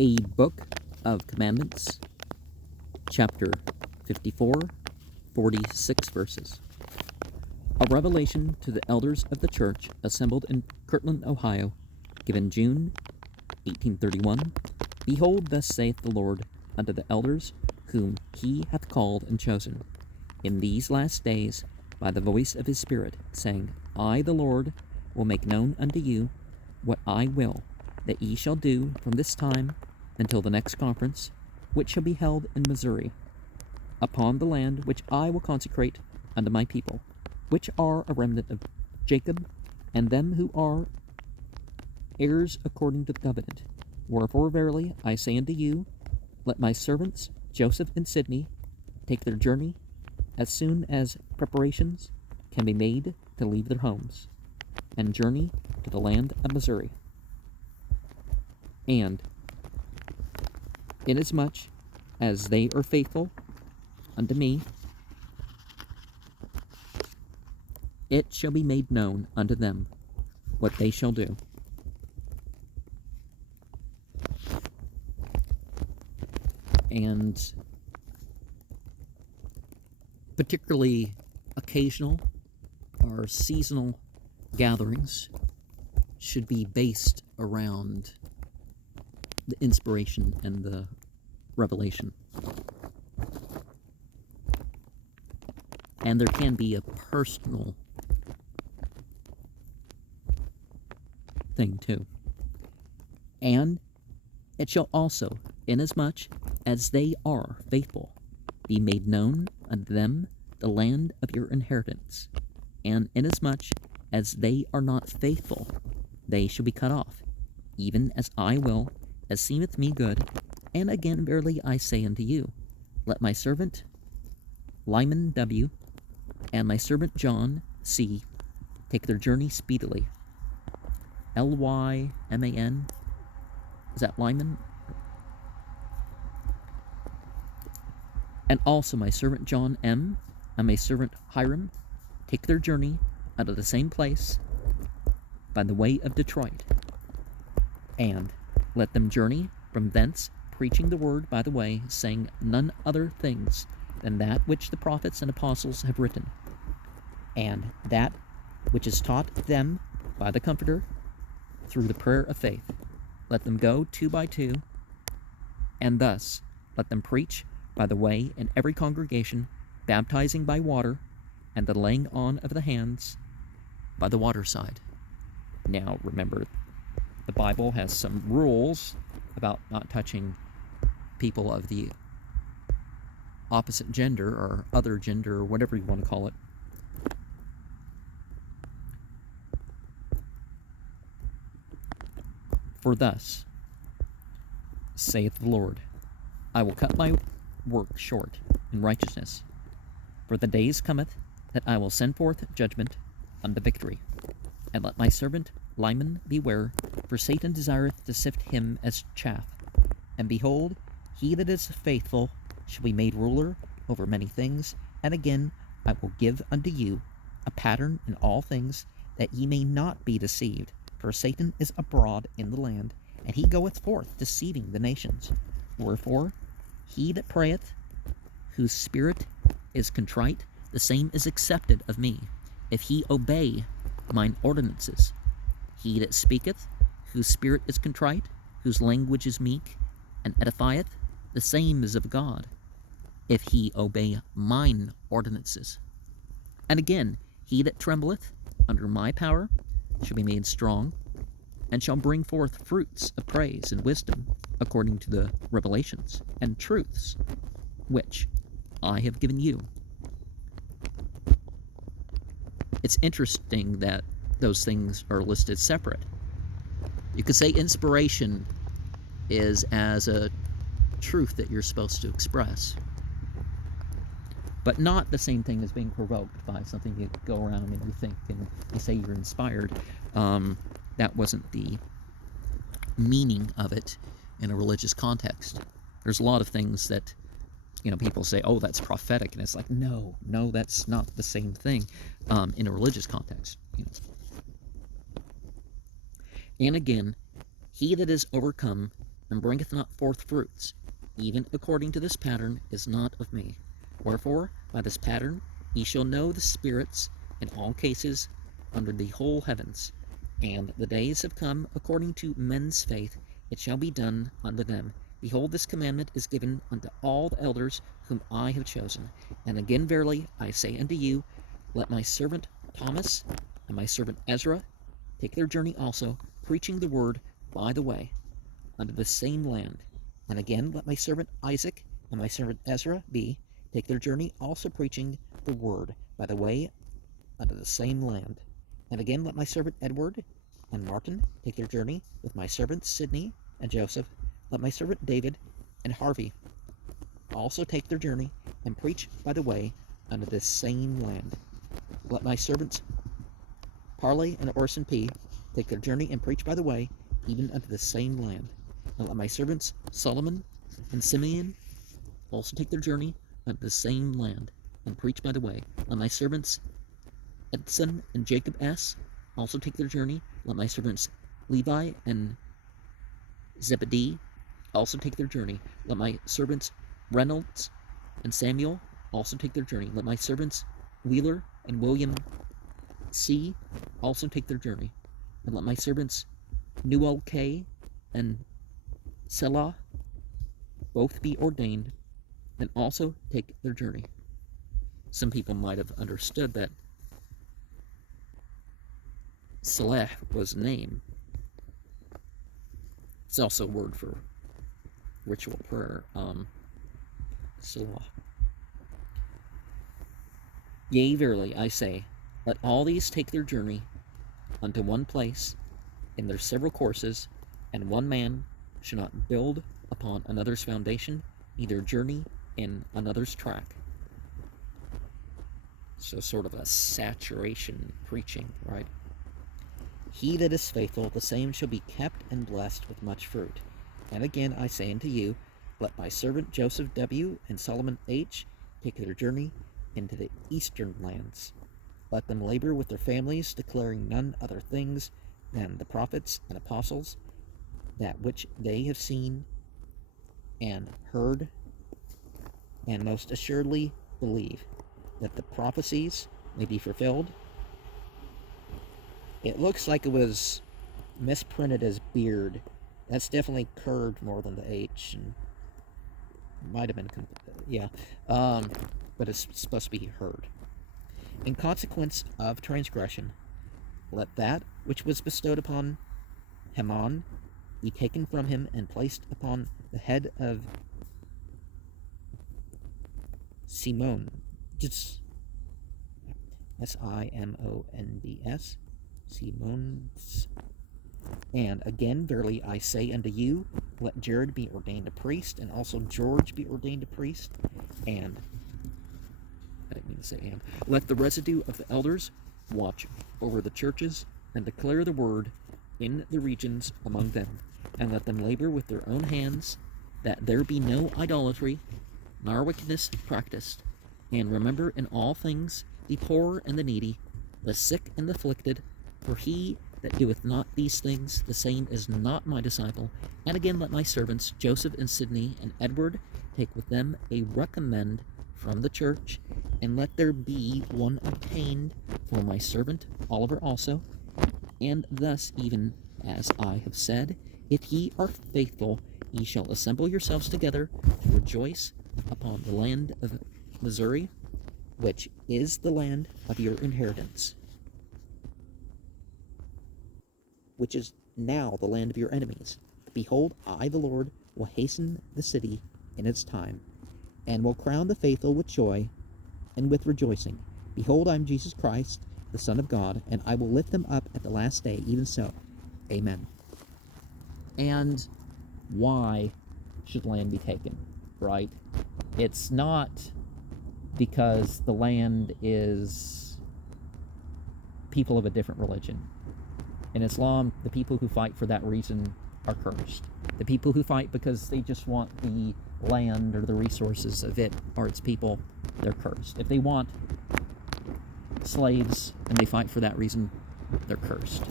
A Book of Commandments, chapter 54, 46 verses. A revelation to the elders of the church assembled in Kirtland, Ohio, given June 1831. Behold, thus saith the Lord unto the elders whom he hath called and chosen in these last days by the voice of his Spirit, saying, I, the Lord, will make known unto you what I will, that ye shall do from this time until the next conference, which shall be held in Missouri, upon the land which I will consecrate unto my people, which are a remnant of Jacob, and them who are heirs according to the covenant. Wherefore verily I say unto you, let my servants Joseph and Sidney take their journey as soon as preparations can be made to leave their homes, and journey to the land of Missouri. And inasmuch as they are faithful unto me, it shall be made known unto them what they shall do. And particularly occasional or seasonal gatherings should be based around the inspiration and the revelation. And there can be a personal thing too. And it shall also, inasmuch as they are faithful, be made known unto them the land of your inheritance. And inasmuch as they are not faithful, they shall be cut off, even as I will, as seemeth me good. And again verily I say unto you, let my servant Lyman W. and my servant John C. take their journey speedily. Lyman, is that Lyman? And also my servant John M. and my servant Hiram take their journey out of the same place by the way of Detroit. And let them journey from thence, preaching the word by the way, saying none other things than that which the prophets and apostles have written, and that which is taught them by the Comforter through the prayer of faith. Let them go 2 by 2, and thus let them preach by the way in every congregation, baptizing by water, and the laying on of the hands by the waterside. Now remember, the Bible has some rules about not touching people of the opposite gender or other gender or whatever you want to call it. For thus saith the Lord, I will cut my work short in righteousness, for the days cometh that I will send forth judgment unto victory. And let my servant Lyman beware, for Satan desireth to sift him as chaff. And behold, he that is faithful shall be made ruler over many things. And again I will give unto you a pattern in all things, that ye may not be deceived. For Satan is abroad in the land, and he goeth forth deceiving the nations. Wherefore he that prayeth, whose spirit is contrite, the same is accepted of me, if he obey mine ordinances. He that speaketh, whose spirit is contrite, whose language is meek, and edifieth, the same is of God, if he obey mine ordinances. And again, he that trembleth under my power shall be made strong, and shall bring forth fruits of praise and wisdom, according to the revelations and truths which I have given you. It's interesting that those things are listed separate. You could say inspiration is as a truth that you're supposed to express, but not the same thing as being provoked by something you go around and you think and you say you're inspired. That wasn't the meaning of it in a religious context. There's a lot of things that, people say, oh, that's prophetic, and it's like, no, that's not the same thing in a religious context. And again, he that is overcome and bringeth not forth fruits, even according to this pattern, is not of me. Wherefore, by this pattern ye shall know the spirits in all cases under the whole heavens. And the days have come according to men's faith, it shall be done unto them. Behold, this commandment is given unto all the elders whom I have chosen. And again, verily, I say unto you, let my servant Thomas and my servant Ezra take their journey also, preaching the word by the way unto the same land. And again, let my servant Isaac and my servant Ezra take their journey also, preaching the word by the way unto the same land. And again, let my servant Edward and Martin take their journey with my servants Sidney and Joseph. Let my servant David and Harvey also take their journey and preach by the way unto this same land. Let my servants Parley and Orson P. take their journey and preach by the way even unto the same land. And let my servants Solomon and Simeon also take their journey unto the same land and preach by the way. Let my servants Edson and Jacob S. also take their journey. Let my servants Levi and Zebedee also take their journey. Let my servants Reynolds and Samuel also take their journey. Let my servants Wheeler and William C. also take their journey. And let my servants Newell K. and Selah both be ordained and also take their journey. Some people might have understood that Salah was name. It's also a word for ritual prayer. Salah. Yea, verily, I say, let all these take their journey unto one place in their several courses, and one man shall not build upon another's foundation, neither journey in another's track. So sort of a saturation preaching, right? He that is faithful, the same shall be kept and blessed with much fruit. And again I say unto you, let my servant Joseph W. and Solomon H. take their journey into the eastern lands. Let them labor with their families, declaring none other things than the prophets and apostles, that which they have seen and heard, and most assuredly believe, that the prophecies may be fulfilled. It looks like it was misprinted as beard. That's definitely curved more than the H, and might have been, yeah. But it's supposed to be heard. In consequence of transgression, let that which was bestowed upon Haman be taken from him and placed upon the head of Simon, Simonds, Simons. And again, verily I say unto you, let Jared be ordained a priest, and also George be ordained a priest, and I didn't mean to say and. Let the residue of the elders watch over the churches, and declare the word in the regions among them, and let them labor with their own hands, that there be no idolatry, nor wickedness practiced. And remember in all things the poor and the needy, the sick and the afflicted, for he that doeth not these things, the same is not my disciple. And again let my servants Joseph and Sidney and Edward take with them a recommend from the church, and let there be one obtained for my servant Oliver also. And thus, even as I have said, if ye are faithful, ye shall assemble yourselves together to rejoice upon the land of Missouri, which is the land of your inheritance, which is now the land of your enemies. Behold, I, the Lord, will hasten the city in its time, and will crown the faithful with joy and with rejoicing. Behold, I am Jesus Christ, the Son of God, and I will lift them up at the last day, even so. Amen. And why should land be taken, right? It's not because the land is people of a different religion. In Islam, the people who fight for that reason are cursed. The people who fight because they just want the land or the resources of it or its people, they're cursed. If they want slaves and they fight for that reason, they're cursed.